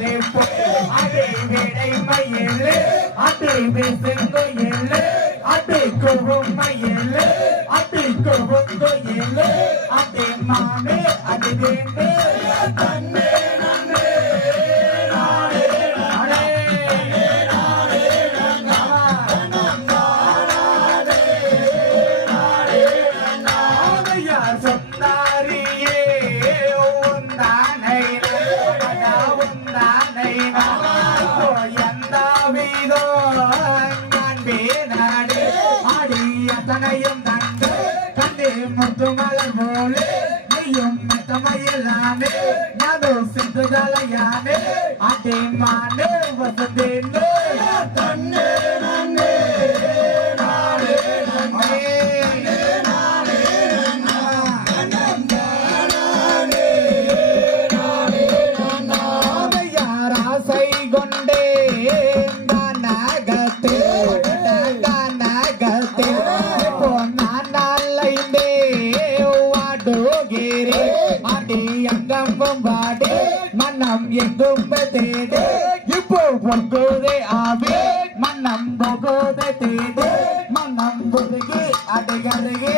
அதே அதே வேடை மயில் அதே செங்கோயில் அதே கோபம் மயில் அதே கோபம் கோயில் மாமே அது அத்தனையும் தந்து கண்டே முத்துமலர் போலே நீயும் மத்தமையிலானே சிந்து தலையானே அதே மானே வசதேனே தன்னே அங்கம்பம் வாடே மன்னம் எங்கும் தேடே இப்போ பொங்குதே ஆவி மன்னம் பொகுதே தேடே மன்னம் பொருகி அடைகருகே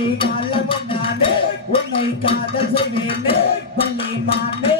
அடி காலம் உன்னை காதல் செய்வேன் பள்ளி மானே.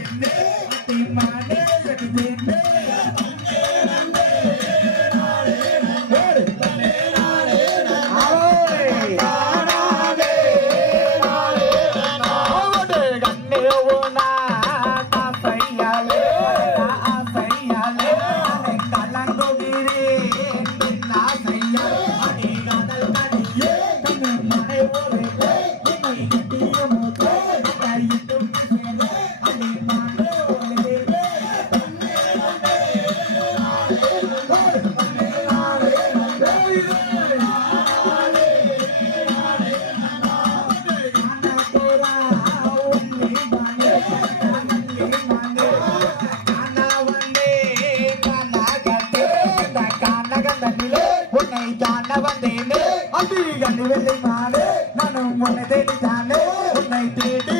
கண்டு வெள்ளை மாறு நானும் உன்னை தேடி தானே உன்னை தேடி